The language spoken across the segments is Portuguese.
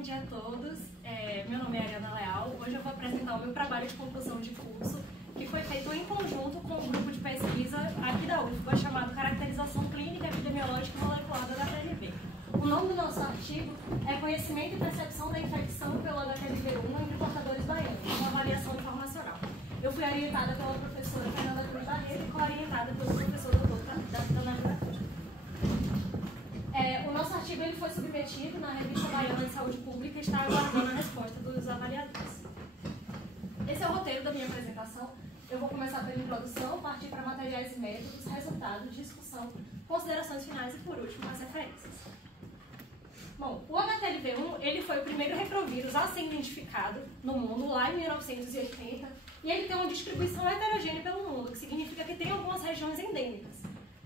Bom dia a todos, meu nome é Ariana Leal. Hoje eu vou apresentar o meu trabalho de conclusão de curso, que foi feito em conjunto com um grupo de pesquisa aqui da UFBA, chamado Caracterização Clínica, Epidemiológica e Molecular da HTLV. O nome do nosso artigo é Conhecimento e Percepção da Infecção pelo HTLV1 entre portadores baianos, uma avaliação informacional. Eu fui orientada pela professora Fernanda Cruz Barreto e co-orientada pelo professor Dr. Danilo Cruz. O nosso artigo ele foi submetido na Revista Baiana de Saúde Pública e está aguardando a resposta dos avaliadores. Esse é o roteiro da minha apresentação. Eu vou começar pela introdução, partir para materiais e métodos, resultados, discussão, considerações finais e, por último, as referências. Bom, o HTLV1 ele foi o primeiro retrovírus a ser identificado no mundo lá em 1980 e ele tem uma distribuição heterogênea pelo mundo, que significa que tem algumas regiões endêmicas.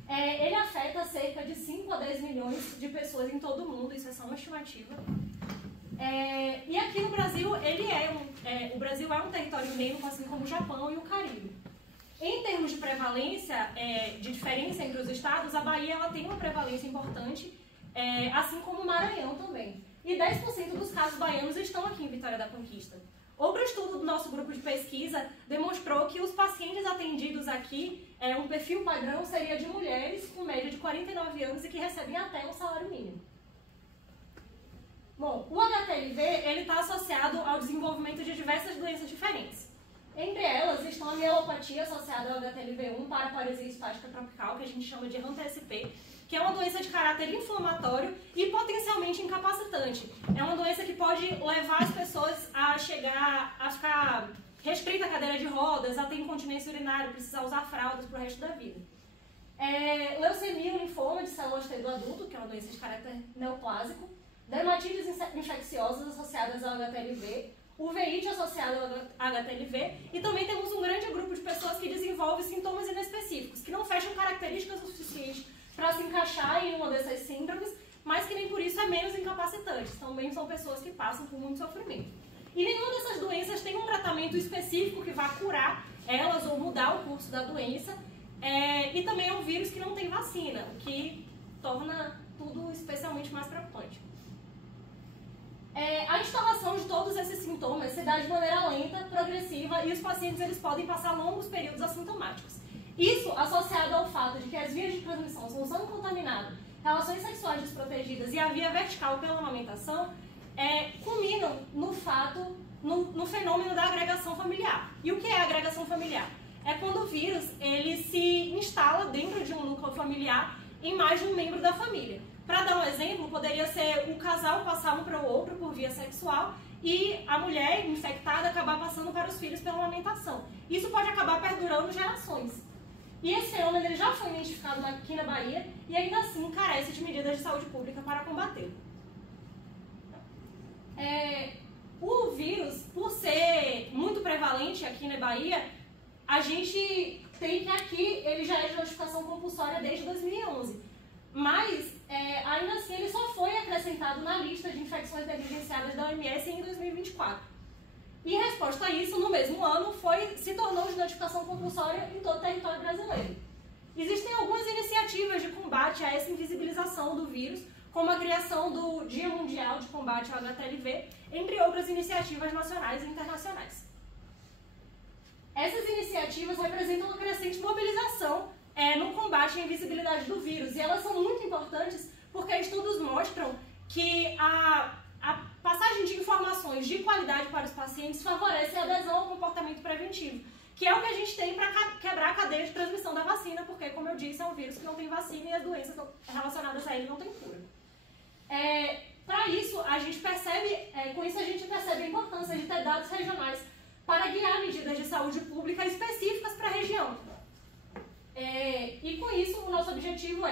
Ele afeta cerca de 5 a 10 milhões de pessoas em todo o mundo, isso é só uma estimativa. E aqui no Brasil, o Brasil é um território endêmico, assim como o Japão e o Caribe. Em termos de prevalência, de diferença entre os estados, a Bahia ela tem uma prevalência importante, assim como o Maranhão também. E 10% dos casos baianos estão aqui em Vitória da Conquista. Outro estudo do nosso grupo de pesquisa demonstrou que os pacientes atendidos aqui, um perfil padrão seria de mulheres com média de 49 anos e que recebem até um salário mínimo. Bom, o HTLV está associado ao desenvolvimento de diversas doenças diferentes. Entre elas estão a mielopatia associada ao HTLV1 para a paresia espástica tropical, que a gente chama de HANTA-SP, que é uma doença de caráter inflamatório e potencialmente incapacitante. É uma doença que pode levar as pessoas a chegar a ficar restrita à cadeira de rodas, a ter incontinência urinária, precisar usar fraldas para o resto da vida. Leucemia e linfoma de células T do adulto, que é uma doença de caráter neoplásico, dermatites infecciosas associadas ao HTLV, uveíte associado ao HTLV, e também temos um grande grupo de pessoas que desenvolvem sintomas inespecíficos, que não fecham características o suficiente para se encaixar em uma dessas síndromes, mas que nem por isso é menos incapacitante. Também são pessoas que passam por muito sofrimento. E nenhuma dessas doenças tem um tratamento específico que vá curar elas ou mudar o curso da doença, e também é um vírus que não tem vacina, o que torna tudo especialmente mais preocupante. A instalação de todos esses sintomas se dá de maneira lenta, progressiva, e os pacientes eles podem passar longos períodos assintomáticos. Isso associado ao fato de que as vias de transmissão são sangue contaminado, relações sexuais desprotegidas e a via vertical pela amamentação, culminam no fenômeno da agregação familiar. E o que é a agregação familiar? É quando o vírus ele se instala dentro de um núcleo familiar em mais de um membro da família. Para dar um exemplo, poderia ser o casal passar um para o outro por via sexual e a mulher infectada acabar passando para os filhos pela amamentação. Isso pode acabar perdurando gerações. E esse fenômeno ele já foi identificado aqui na Bahia e ainda assim carece de medidas de saúde pública para combatê-lo. O vírus, por ser muito prevalente aqui na Bahia, a gente tem que aqui ele já é de notificação compulsória desde 2011. Mas, ainda assim, ele só foi acrescentado na lista de infecções negligenciadas da OMS em 2024. E, em resposta a isso, no mesmo ano, se tornou de notificação compulsória em todo o território brasileiro. Existem algumas iniciativas de combate a essa invisibilização do vírus, como a criação do Dia Mundial de Combate ao HTLV, entre outras iniciativas nacionais e internacionais. Essas iniciativas representam uma crescente mobilização no combate à invisibilidade do vírus, e elas são muito importantes porque estudos mostram que a passagem de informações de qualidade para os pacientes favorece a adesão ao comportamento preventivo, que é o que a gente tem para quebrar a cadeia de transmissão da vacina, porque, como eu disse, é um vírus que não tem vacina e as doenças relacionadas a ele não têm cura. Para isso, a gente percebe, com isso a gente percebe a importância de ter dados regionais para guiar medidas de saúde pública específicas para a região. E com isso, o nosso objetivo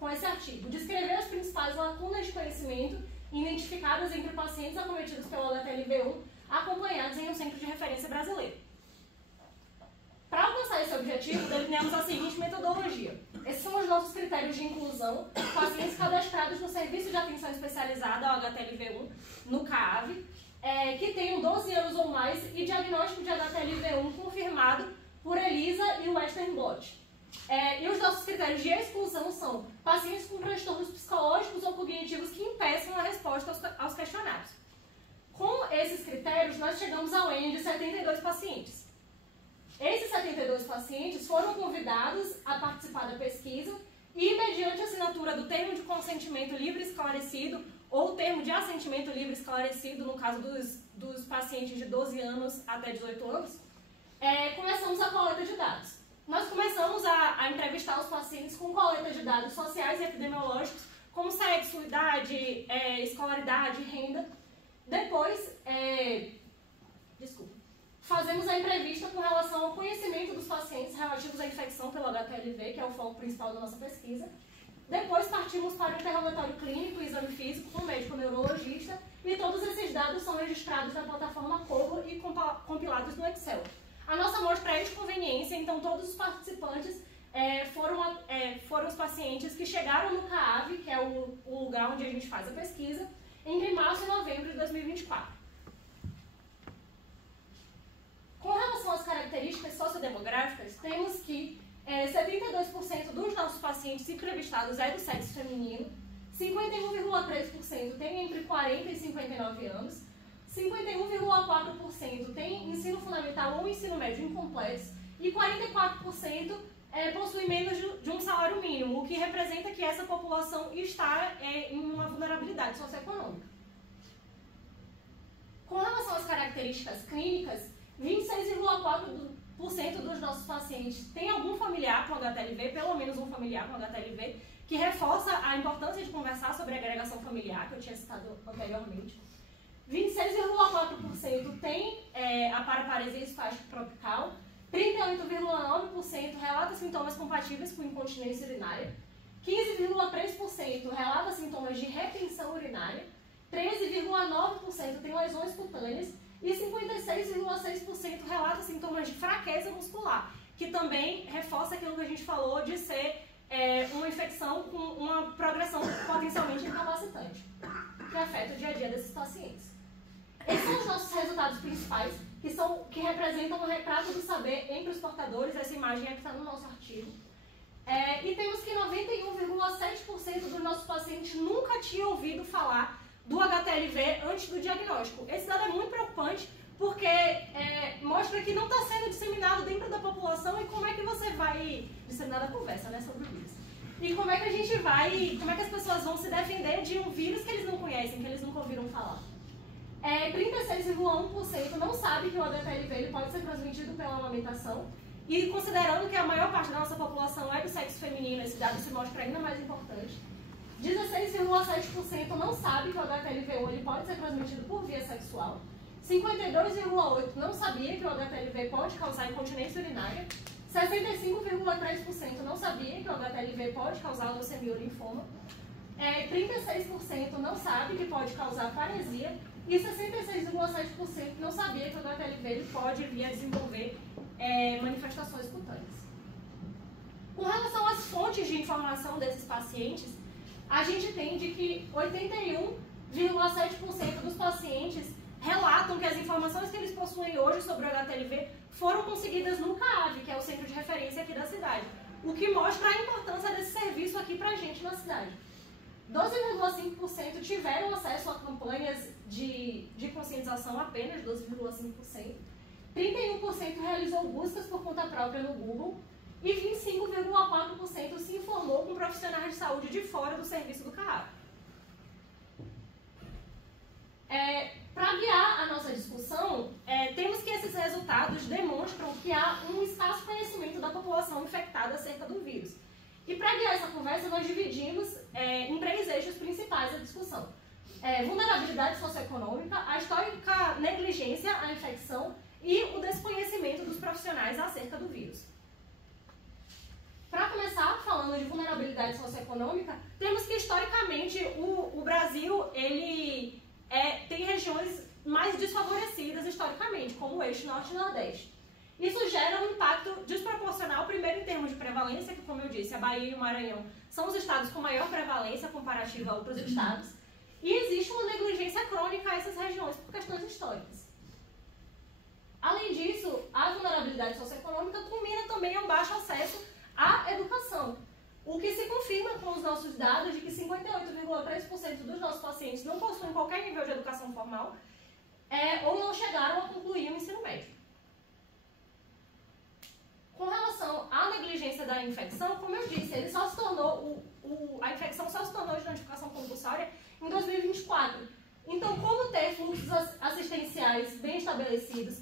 com esse artigo, descrever as principais lacunas de conhecimento identificadas entre pacientes acometidos pelo HTLV1 acompanhados em um centro de referência brasileiro. Para alcançar esse objetivo, delineamos a seguinte metodologia. Esses são os nossos critérios de inclusão, pacientes cadastrados no Serviço de Atenção Especializada ao HTLV1, no CAAV, que tenham 12 anos ou mais e diagnóstico de HTLV1 confirmado por ELISA e Western Blot. E os nossos critérios de exclusão são pacientes com transtornos psicológicos ou cognitivos que impeçam a resposta aos questionários. chegamos ao N de 72 pacientes. Esses 72 pacientes foram convidados a participar da pesquisa e, mediante a assinatura do termo de consentimento livre e esclarecido, ou termo de assentimento livre e esclarecido, no caso dos pacientes de 12 anos até 18 anos, começamos a coleta de dados. Nós começamos a entrevistar os pacientes com coleta de dados sociais e epidemiológicos, como sexo, idade, escolaridade, renda. Depois, fazemos a entrevista com relação ao conhecimento dos pacientes relativos à infecção pelo HTLV, que é o foco principal da nossa pesquisa. Depois partimos para o interrogatório clínico e exame físico com o médico neurologista, e todos esses dados são registrados na plataforma Corvo e compilados no Excel. A nossa amostra é de conveniência, então todos os participantes foram os pacientes que chegaram no CAAV, que é o lugar onde a gente faz a pesquisa, entre março e novembro de 2024. Com relação às características sociodemográficas, temos que 72% dos nossos pacientes entrevistados é do sexo feminino, 51,3% tem entre 40 e 59 anos, 51,4% tem ensino fundamental ou ensino médio incompletos e 44% possui menos de um salário mínimo, o que representa que essa população está em uma vulnerabilidade socioeconômica. Com relação às características clínicas, 26,4% dos nossos pacientes tem algum familiar com HTLV, pelo menos um familiar com HTLV, que reforça a importância de conversar sobre a agregação familiar, que eu tinha citado anteriormente. 26,4% tem a paraparesia espástica tropical, 38,9% relata sintomas compatíveis com incontinência urinária, 15,3% relata sintomas de retenção urinária, 13,9% tem lesões cutâneas e 56,6% relata sintomas de fraqueza muscular, que também reforça aquilo que a gente falou de ser uma infecção com uma progressão potencialmente incapacitante, que afeta o dia a dia desses pacientes. Esses são os nossos resultados principais, que representam um retrato do saber entre os portadores. Essa imagem é que está no nosso artigo. E temos que 91,7% dos nossos pacientes nunca tinham ouvido falar do HTLV antes do diagnóstico. Esse dado é muito preocupante, porque mostra que não está sendo disseminado dentro da população. E como é que você vai disseminar a conversa, né, sobre o vírus? E como é que as pessoas vão se defender de um vírus que eles não conhecem, que eles nunca ouviram falar? 36,1% não sabe que o HTLV ele pode ser transmitido pela amamentação. E considerando que a maior parte da nossa população é do sexo feminino, esse dado se mostra ainda mais importante. 16,7% não sabe que o HTLV1 ele pode ser transmitido por via sexual. 52,8% não sabia que o HTLV pode causar incontinência urinária. 65,3% não sabia que o HTLV pode causar leucemia ou linfoma. 36% não sabe que pode causar paresia. E 66,7% não sabia que o HTLV ele pode vir a desenvolver manifestações cutâneas. Com relação às fontes de informação desses pacientes, a gente tem de que 81,7% dos pacientes relatam que as informações que eles possuem hoje sobre o HTLV foram conseguidas no CAAV, que é o centro de referência aqui da cidade, o que mostra a importância desse serviço aqui pra gente na cidade. 12,5% tiveram acesso a campanhas de conscientização, apenas 12,5%. 31% realizou buscas por conta própria no Google e 25,4% se informou com profissionais de saúde de fora do serviço do CAAV. Para guiar a nossa discussão, temos que esses resultados demonstram que há um escasso conhecimento da população infectada acerca do vírus. E para guiar essa conversa, nós dividimos em 3 eixos principais a discussão. Vulnerabilidade socioeconômica, a histórica negligência à infecção e o desconhecimento dos profissionais acerca do vírus. Para começar, falando de vulnerabilidade socioeconômica, temos que, historicamente, o Brasil ele, tem regiões mais desfavorecidas historicamente, como o eixo norte e nordeste. Isso gera um impacto desproporcional, primeiro em termos de prevalência, que, como eu disse, a Bahia e o Maranhão são os estados com maior prevalência comparativa a outros estados, e existe uma negligência crônica a essas regiões por questões históricas. Além disso, a vulnerabilidade socioeconômica culmina também ao baixo acesso à educação, o que se confirma com os nossos dados de que 58,3% dos nossos pacientes não possuem qualquer nível de educação formal, ou não chegaram a concluir o ensino médio. Com relação à negligência da infecção, como eu disse, ele só se tornou, a infecção só se tornou de notificação compulsória em 2024. Então, como ter fluxos assistenciais bem estabelecidos,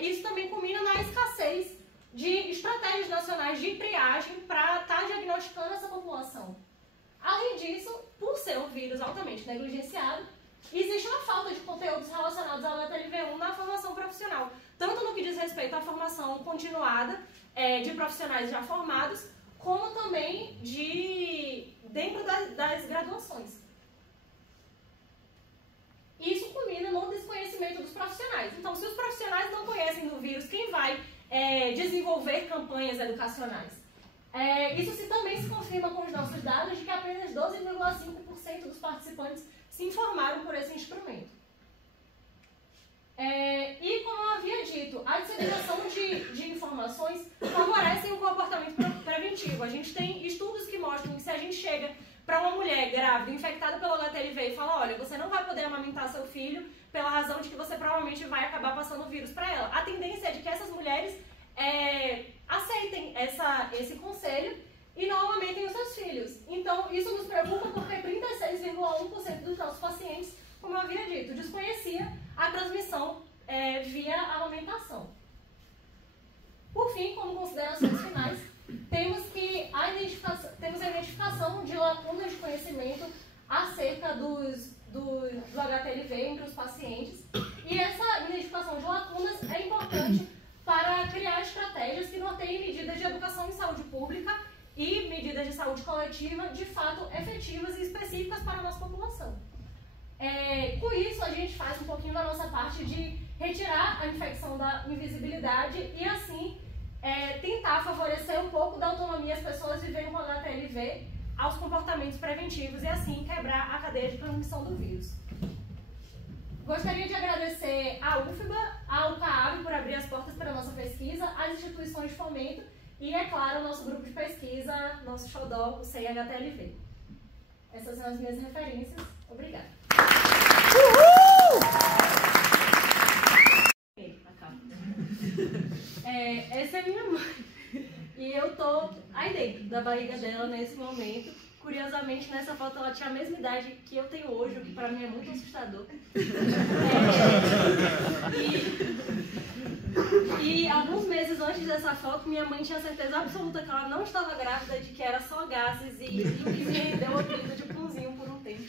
isso também culmina na escassez de estratégias nacionais de triagem para estar diagnosticando essa população. Além disso, por ser um vírus altamente negligenciado, existe uma falta de conteúdos relacionados ao HTLV1 na formação profissional, tanto no que diz respeito à formação continuada de profissionais já formados, como também dentro das graduações. Isso culmina no desconhecimento dos profissionais. Então, se os profissionais não conhecem do vírus, quem vai desenvolver campanhas educacionais? Isso também se confirma com os nossos dados de que apenas 12,5% dos participantes se informaram por esse instrumento. E como eu havia dito, a disseminação de informações favorece o comportamento preventivo. A gente tem estudos que mostram que se a gente chega para uma mulher grávida, infectada pelo HTLV e fala, olha, você não vai poder amamentar seu filho pela razão de que você provavelmente vai acabar passando o vírus para ela. A tendência é de que essas mulheres aceitem esse conselho e não amamentem os seus filhos. Então, isso nos preocupa porque 36,1% dos nossos pacientes, como eu havia dito, desconhecia a transmissão via amamentação. Por fim, como considerações finais, temos a identificação de lacunas de conhecimento acerca do HTLV entre os pacientes, e essa identificação de lacunas é importante para criar estratégias que norteiem medidas de educação em saúde pública e medidas de saúde coletiva de fato efetivas e específicas para a nossa população. Com isso, a gente faz um pouquinho da nossa parte de retirar a infecção da invisibilidade e, assim, tentar favorecer um pouco da autonomia às pessoas viverem com HTLV aos comportamentos preventivos e, assim, quebrar a cadeia de transmissão do vírus. Gostaria de agradecer à UFBA, ao CAAB por abrir as portas para a nossa pesquisa, às instituições de fomento e, é claro, ao nosso grupo de pesquisa, nosso xodó, o CEI-HTLV. Essas são as minhas referências. Obrigada. Uhul! Essa é minha mãe. E eu tô aí dentro da barriga dela nesse momento. Curiosamente, nessa foto ela tinha a mesma idade que eu tenho hoje, o que pra mim é muito assustador. E alguns meses antes dessa foto, minha mãe tinha certeza absoluta que ela não estava grávida, de que era só gases e o que me rendeu o apelido de Punzinho por um tempo.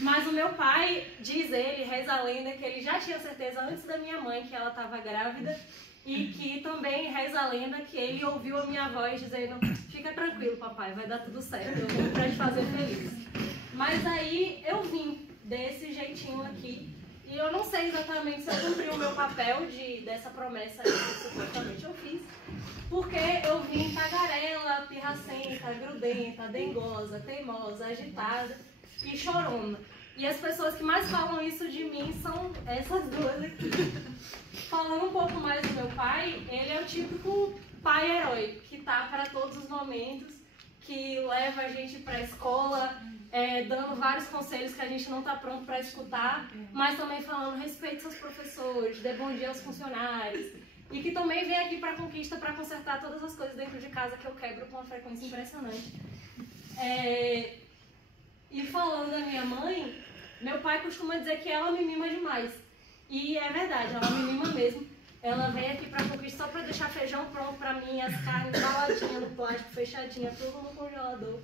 Mas o meu pai, diz ele, reza a lenda, que ele já tinha certeza antes da minha mãe que ela estava grávida e que também reza a lenda que ele ouviu a minha voz dizendo: fica tranquilo, papai, vai dar tudo certo, eu vim pra te fazer feliz. Mas aí eu vim desse jeitinho aqui e eu não sei exatamente se eu cumpri o meu papel dessa promessa aí que supostamente eu fiz, porque eu vim tagarela, pirracenta, grudenta, dengosa, teimosa, agitada e chorona. E as pessoas que mais falam isso de mim são essas duas aqui. Falando um pouco mais do meu pai, ele é o típico pai herói, que tá para todos os momentos, que leva a gente para a escola, dando vários conselhos que a gente não está pronto para escutar, mas também falando respeito aos professores, dê bom dia aos funcionários, e que também vem aqui para a Conquista para consertar todas as coisas dentro de casa que eu quebro com uma frequência impressionante. E falando da minha mãe, meu pai costuma dizer que ela me mima demais. E é verdade, ela me mima mesmo. Ela vem aqui pra Conquista só pra deixar feijão pronto pra mim, as carnes embaladinhas no plástico, fechadinha, tudo no congelador.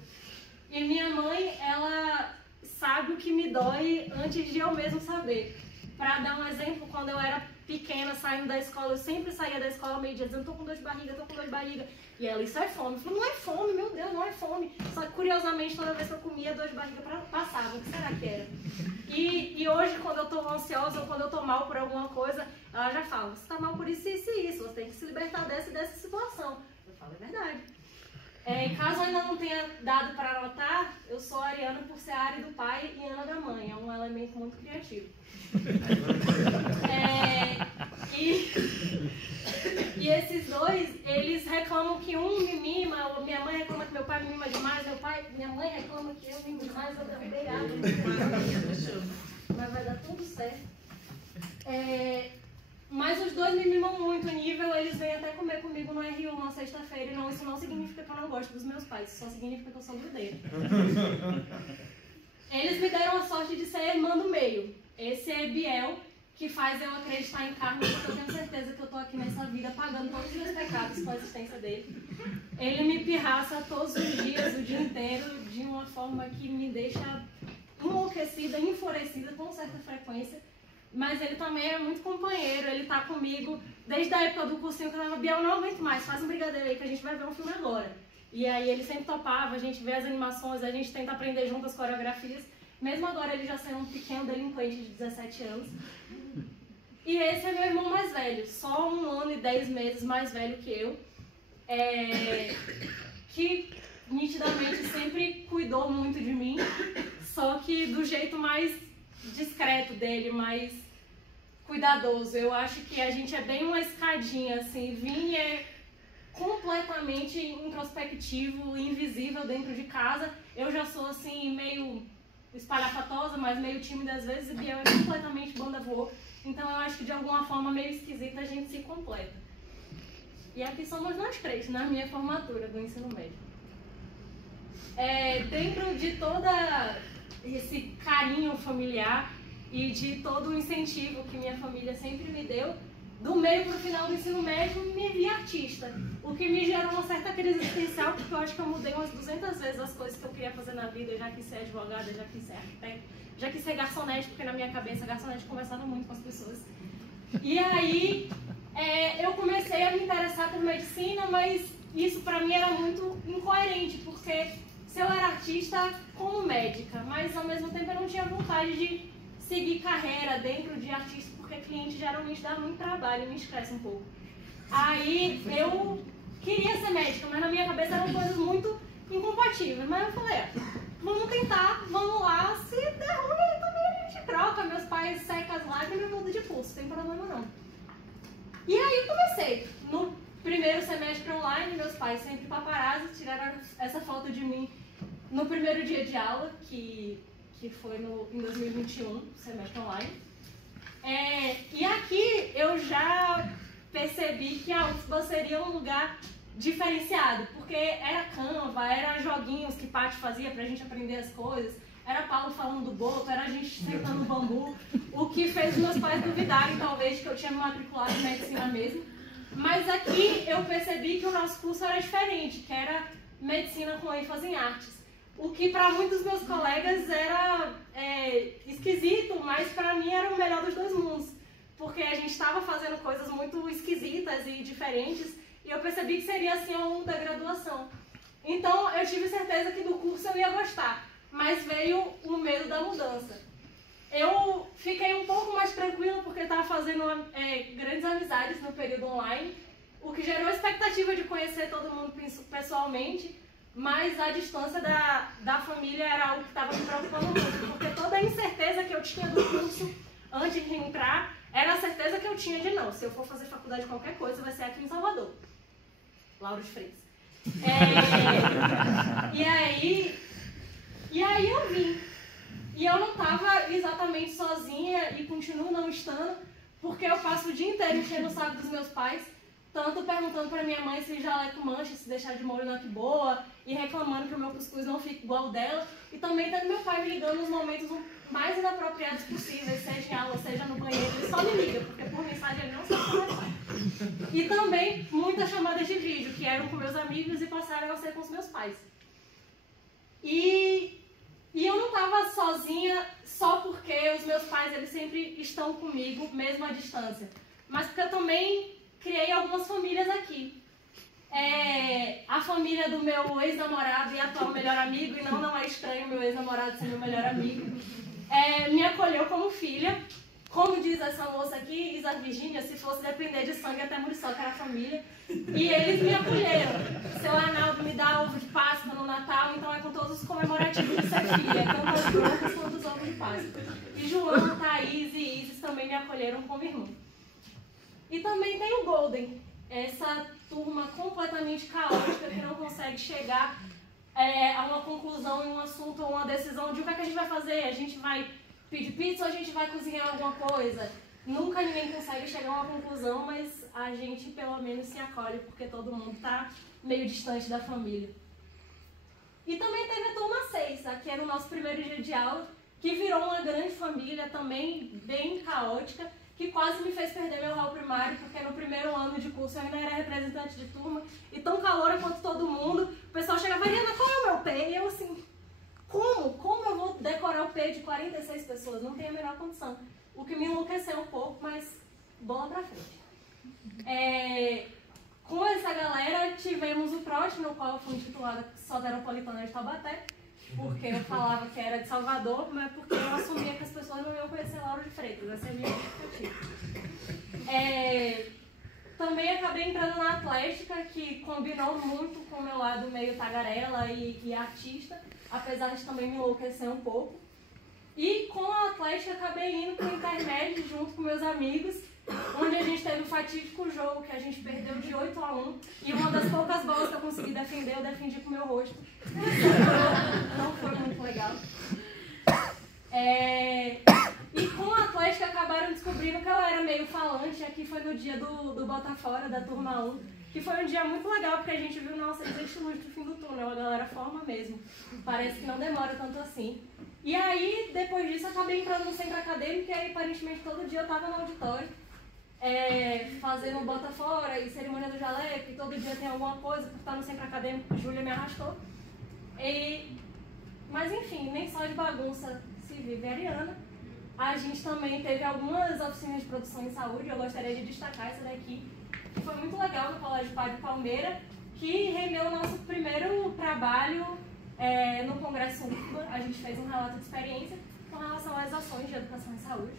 E minha mãe, ela sabe o que me dói antes de eu mesmo saber. Pra dar um exemplo, quando eu era pequena, saindo da escola, eu sempre saía da escola meio-dia dizendo: tô com dor de barriga, tô com dor de barriga. E ela: isso é fome. Eu falei: não é fome, meu Deus, não é fome. Só que, curiosamente, toda vez que eu comia, a dor de barriga passava. O que será que era? E hoje, quando eu tô ansiosa ou quando eu tô mal por alguma coisa, ela já fala: você tá mal por isso, isso e isso. Você tem que se libertar dessa e dessa situação. Eu falo: é verdade. Caso ainda não tenha dado para anotar, eu sou Ariana por ser Ari do pai e Ana da mãe. É um elemento muito criativo. E esses dois, eles reclamam que um me mima, minha mãe reclama que meu pai me mima demais, minha mãe reclama que eu mimo demais, eu também dei água. Mas vai dar tudo certo. Mas os dois me mimam muito o nível, eles vêm até comer comigo no R1 na sexta-feira, e não, isso não significa que eu não gosto dos meus pais, isso só significa que eu sou grudeira. Eles me deram a sorte de ser irmã do meio. Esse é Biel, que faz eu acreditar em karma, porque eu tenho certeza que eu tô aqui nessa vida pagando todos os meus pecados com a existência dele. Ele me pirraça todos os dias, o dia inteiro, de uma forma que me deixa enlouquecida, enfurecida com certa frequência. Mas ele também é muito companheiro, ele tá comigo desde a época do cursinho que eu tava, Biel, não aguento mais, faz um brigadeiro aí que a gente vai ver um filme agora. E aí ele sempre topava, a gente vê as animações, a gente tenta aprender junto as coreografias. Mesmo agora ele já sendo um pequeno delinquente de 17 anos. E esse é meu irmão mais velho, só 1 ano e 10 meses mais velho que eu. Que nitidamente sempre cuidou muito de mim, só que do jeito mais discreto dele, mais cuidadoso. Eu acho que a gente é bem uma escadinha, assim. Vim é completamente introspectivo, invisível dentro de casa. Eu já sou, assim, meio espalhafatosa, mas meio tímida às vezes, e Biel é completamente banda voou. Então eu acho que de alguma forma meio esquisita a gente se completa. E aqui somos nós 3, na minha formatura do ensino médio. Dentro de todo esse carinho familiar e de todo o incentivo que minha família sempre me deu, do meio para o final do ensino médio, me vi artista. O que me gerou uma certa crise existencial, porque eu acho que eu mudei umas 200 vezes as coisas que eu queria fazer na vida. Eu já quis ser advogada, já quis ser arquiteta, já quis ser garçonete, porque na minha cabeça garçonete conversava muito com as pessoas. E aí eu comecei a me interessar por medicina, mas isso para mim era muito incoerente, porque se eu era artista como médica, mas ao mesmo tempo eu não tinha vontade de seguir carreira dentro de artista, porque cliente geralmente dá muito trabalho e me estressa um pouco. Aí eu queria ser médica, mas na minha cabeça eram coisas muito incompatíveis. Mas eu falei, vamos tentar, vamos lá, se der ruim também a gente troca, meus pais secam as lágrimas e mudam de curso, não tem problema não. E aí comecei. No primeiro semestre online, meus pais sempre paparazzi, tiraram essa foto de mim no primeiro dia de aula, que foi em 2021, semestre online. E aqui eu já percebi que a UFBA seria um lugar diferenciado, porque era Canva, era joguinhos que Paty fazia pra gente aprender as coisas, era Paulo falando do boto, era a gente sentando no bambu, o que fez meus pais duvidarem talvez que eu tinha me matriculado em medicina mesmo. Mas aqui eu percebi que o nosso curso era diferente, que era medicina com ênfase em artes. O que para muitos meus colegas era esquisito, mas para mim era o melhor dos dois mundos. Porque a gente estava fazendo coisas muito esquisitas e diferentes, e eu percebi que seria assim ao longo da graduação. Então eu tive certeza que do curso eu ia gostar, mas veio o medo da mudança. Eu fiquei um pouco mais tranquila porque estava fazendo grandes amizades no período online, o que gerou a expectativa de conhecer todo mundo pessoalmente, mas a distância da família era algo que estava me preocupando muito, porque toda a incerteza que eu tinha do curso antes de entrar era a certeza que eu tinha de não, se eu for fazer faculdade de qualquer coisa vai ser aqui em Salvador. Lauro de Freitas. E aí eu vim. E eu não estava exatamente sozinha e continuo não estando, porque eu passo o dia inteiro enchendo o saco dos meus pais, tanto perguntando para minha mãe se jaleco mancha, se deixar de molho não que boa, e reclamando que o meu cuscuz não fica igual ao dela, e também tendo meu pai me ligando nos momentos mais inapropriados possíveis, seja em aula, seja no banheiro, ele só me liga, porque por mensagem ele não sabe conversar. E também muitas chamadas de vídeo, que eram com meus amigos e passaram a ser com os meus pais. E eu não estava sozinha só porque os meus pais eles sempre estão comigo, mesmo à distância, mas porque eu também criei algumas famílias aqui. A família do meu ex-namorado e atual melhor amigo, e não é estranho meu ex-namorado ser meu melhor amigo, me acolheu como filha. Como diz essa moça aqui, Isa Virgínia, se fosse depender de sangue até Muriçoca era a família. E eles me acolheram. Seu Arnaldo me dá ovo de Páscoa no Natal, então é com todos os comemorativos de ser filha, tanto as broncas quanto os ovos de Páscoa. E Joana, Thaís e Isis também me acolheram como irmã. E também tem o Golden, essa turma completamente caótica que não consegue chegar a uma conclusão em um assunto ou uma decisão de o que é que a gente vai fazer. A gente vai pedir pizza ou a gente vai cozinhar alguma coisa? nunca ninguém consegue chegar a uma conclusão, mas a gente pelo menos se acolhe, porque todo mundo está meio distante da família. E também teve a turma 6, aqui era o nosso primeiro dia de aula, que virou uma grande família também, bem caótica, que quase me fez perder meu rol primário, porque no primeiro ano de curso eu ainda era representante de turma, e tão caloura quanto todo mundo. O pessoal chegava, Mariana, qual é o meu P? E eu assim, como eu vou decorar o P de 46 pessoas? Não tem a menor condição. O que me enlouqueceu um pouco, mas bola pra frente. Com essa galera, tivemos o PROT, no qual eu fui intitulada Soteropolitana de Taubaté, porque eu falava que era de Salvador, mas porque eu assumia que as pessoas não iam conhecer Lauro de Freitas. Essa é a minha justificativa. Também acabei entrando na Atlética, que combinou muito com o meu lado meio tagarela e artista, apesar de também me enlouquecer um pouco. E com a Atlética acabei indo para o intermédio junto com meus amigos, onde a gente teve um fatídico jogo que a gente perdeu de 8-1, e uma das poucas bolas que eu consegui defender, eu defendi com o meu rosto. Não foi muito legal. E com a Atlética acabaram descobrindo que eu era meio falante. Aqui foi no dia do Botafora, da turma 1, que foi um dia muito legal, porque a gente viu, nossa, existe luz do fim do túnel, a galera forma mesmo. Parece que não demora tanto assim. E aí, depois disso, acabei entrando no centro acadêmico, e aí, aparentemente, todo dia eu estava no auditório, fazendo Botafora e cerimônia do jaleco, e todo dia tem alguma coisa, por estar no centro acadêmico, Júlia me arrastou. Mas, enfim, nem só de bagunça se vive Ariana. A gente também teve algumas oficinas de produção em saúde, eu gostaria de destacar essa daqui, que foi muito legal no Colégio Padre Palmeira, que rendeu o nosso primeiro trabalho no Congresso UFBA. A gente fez um relato de experiência com relação às ações de educação em saúde.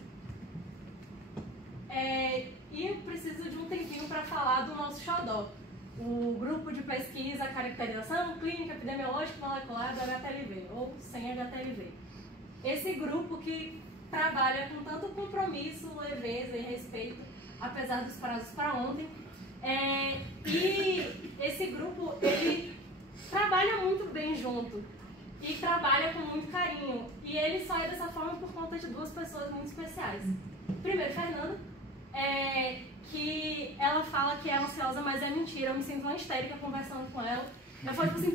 E eu preciso de um tempinho para falar do nosso xodó, o grupo de pesquisa, caracterização clínica, epidemiológica e molecular do HTLV, ou sem HTLV. Esse grupo que trabalha com tanto compromisso, leveza e respeito, apesar dos prazos para ontem. E esse grupo, ele trabalha muito bem junto e trabalha com muito carinho. E ele só é dessa forma por conta de duas pessoas muito especiais. Primeiro, Fernanda, que ela fala que é ansiosa, mas é mentira. Eu me sinto uma histérica conversando com ela. Eu falo assim,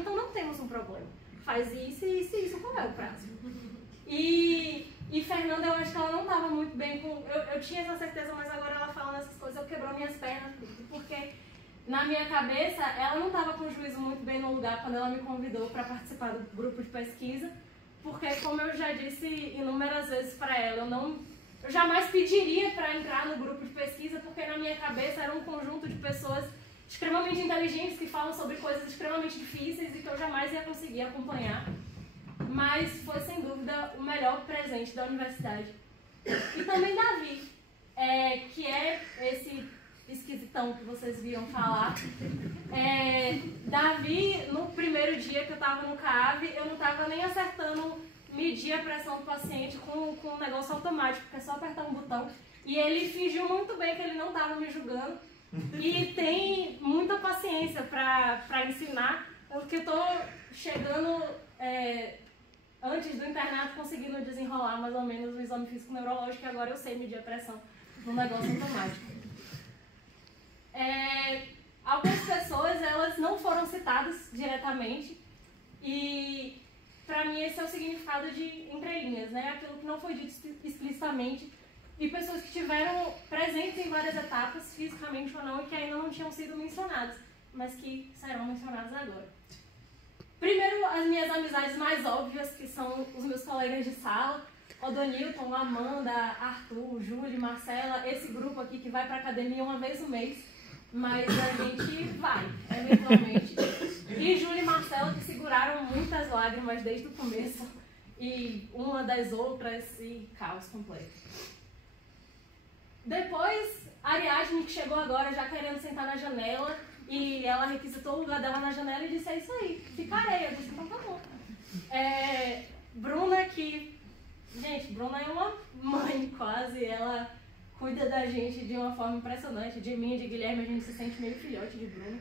então não temos um problema. Faz isso, isso e isso, qual é o prazo? E Fernanda, eu acho que ela não estava muito bem com... Eu tinha essa certeza, mas agora ela falando essas coisas, eu quebrou minhas pernas, porque na minha cabeça, ela não estava com o juízo muito bem no lugar quando ela me convidou para participar do grupo de pesquisa, porque, como eu já disse inúmeras vezes para ela, eu jamais pediria para entrar no grupo de pesquisa, porque na minha cabeça era um conjunto de pessoas extremamente inteligentes que falam sobre coisas extremamente difíceis e que eu jamais ia conseguir acompanhar. Mas foi, sem dúvida, o melhor presente da universidade. E também Davi, que é esse esquisitão que vocês viram falar. Davi, no primeiro dia que eu estava no CAAV, eu não estava nem acertando medir a pressão do paciente com um negócio automático, porque é só apertar um botão. E ele fingiu muito bem que ele não estava me julgando. E tem muita paciência para ensinar, porque eu estou chegando... antes do internato, conseguindo desenrolar mais ou menos o exame físico neurológico, e agora eu sei medir a pressão no negócio automático. Algumas pessoas, elas não foram citadas diretamente, e para mim esse é o significado de entrelinhas, né? Aquilo que não foi dito explicitamente, e pessoas que estiveram presentes em várias etapas, fisicamente ou não, e que ainda não tinham sido mencionadas, mas que serão mencionadas agora. Primeiro, as minhas amizades mais óbvias, que são os meus colegas de sala, Odonilton, Amanda, Arthur, Júlia, Marcela, esse grupo aqui que vai para a academia uma vez no mês, mas a gente vai, eventualmente. E Júlia e Marcela, que seguraram muitas lágrimas desde o começo, e uma das outras, e caos completo. Depois, Ariadne, que chegou agora já querendo sentar na janela, e ela requisitou o lugar dela na janela e disse, é isso aí, ficarei. Eu disse, então tá bom. Bruna, que... Gente, Bruna é uma mãe quase, ela cuida da gente de uma forma impressionante. De mim e de Guilherme, a gente se sente meio filhote de Bruna.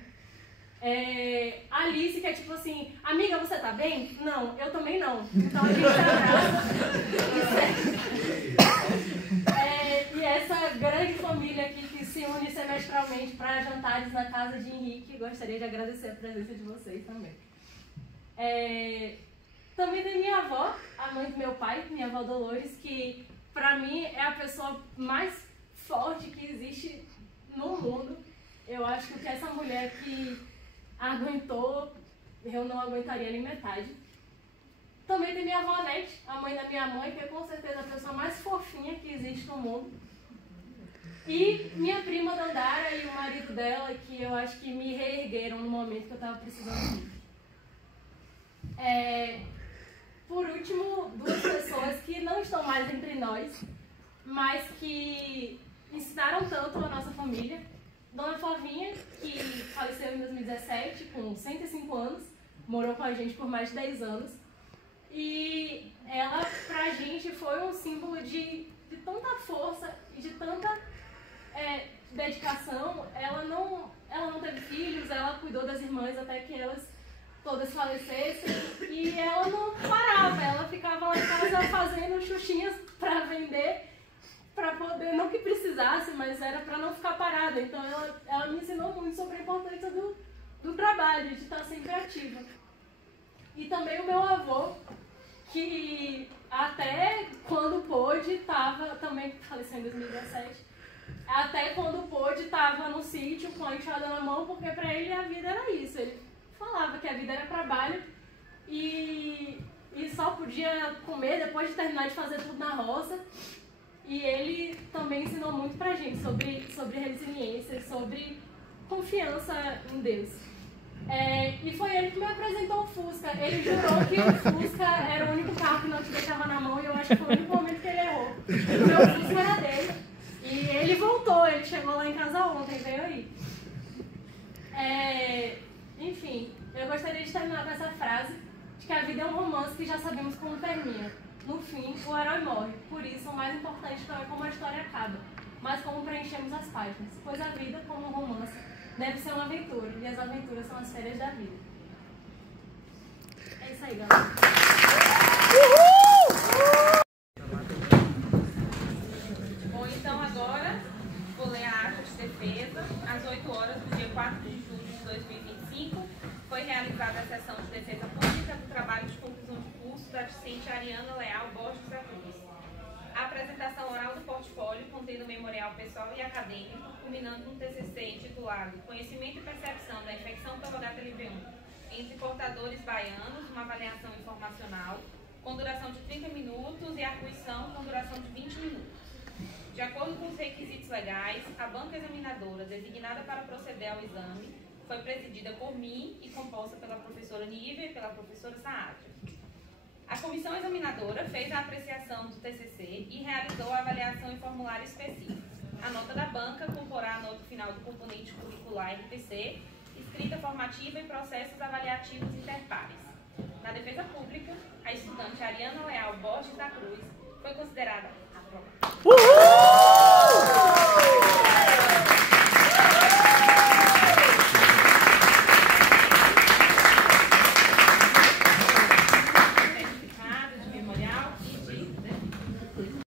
Alice, que é tipo assim, amiga, você tá bem? Não, eu também não. Então a gente se abraça. família aqui que se une semestralmente para jantares na casa de Henrique. Gostaria de agradecer a presença de vocês também. Também tem minha avó, a mãe do meu pai, minha avó Dolores, que para mim é a pessoa mais forte que existe no mundo. Eu acho que essa mulher que aguentou, eu não aguentaria nem metade. Também tem minha avó Nete, a mãe da minha mãe, que é com certeza a pessoa mais fofinha que existe no mundo. E minha prima Dandara e o marido dela, que eu acho que me reergueram no momento que eu estava precisando disso. Por último, duas pessoas que não estão mais entre nós, mas que ensinaram tanto a nossa família. Dona Flavinha, que faleceu em 2017, com 105 anos, morou com a gente por mais de 10 anos. E ela, pra gente, foi um símbolo de tanta força e de tanta dedicação. Ela não teve filhos, ela cuidou das irmãs até que elas todas falecessem. E ela não parava, ela ficava lá em casa fazendo xuxinhas pra vender, para poder, não que precisasse, mas era para não ficar parada. Então ela me ensinou muito sobre a importância do trabalho, de estar sempre ativa. E também o meu avô, que até quando pôde, também faleceu em 2017, até quando pôde, estava no sítio com a enxada na mão, porque para ele a vida era isso. Ele falava que a vida era trabalho e só podia comer depois de terminar de fazer tudo na roça. E ele também ensinou muito pra gente sobre resiliência, sobre confiança em Deus. E foi ele que me apresentou o Fusca. Ele jurou que o Fusca era o único carro que não te deixava na mão, e eu acho que foi o único momento que ele errou. O meu Fusca era dele. E ele voltou, ele chegou lá em casa ontem, veio aí. Enfim, eu gostaria de terminar com essa frase de que a vida é um romance que já sabemos como termina. No fim, o herói morre. Por isso, o mais importante não é como a história acaba, mas como preenchemos as páginas. Pois a vida, como um romance, deve ser uma aventura, e as aventuras são as férias da vida. É isso aí, galera. Bom, então agora vou ler a ata de defesa. Às 8 horas do dia 4 de julho de 2025, foi realizada a sessão de defesa pública do trabalho de conclusão de curso da discente Ariana Leal Borges da Cruz. A apresentação oral do portfólio, contendo memorial pessoal e acadêmico, culminando num TCC intitulado Conhecimento e Percepção da Infecção pelo HTLV-1 entre portadores baianos, uma avaliação informacional, com duração de 30 minutos e arguição com duração de 20 minutos. De acordo com os requisitos legais, a banca examinadora designada para proceder ao exame foi presidida por mim e composta pela professora Nívia e pela professora Saadra. A comissão examinadora fez a apreciação do TCC e realizou a avaliação em formulário específico. A nota da banca comporá a nota final do componente curricular RPC, escrita formativa e processos avaliativos interpares. Na defesa pública, a estudante Ariana Leal Borges da Cruz foi considerada aprovada.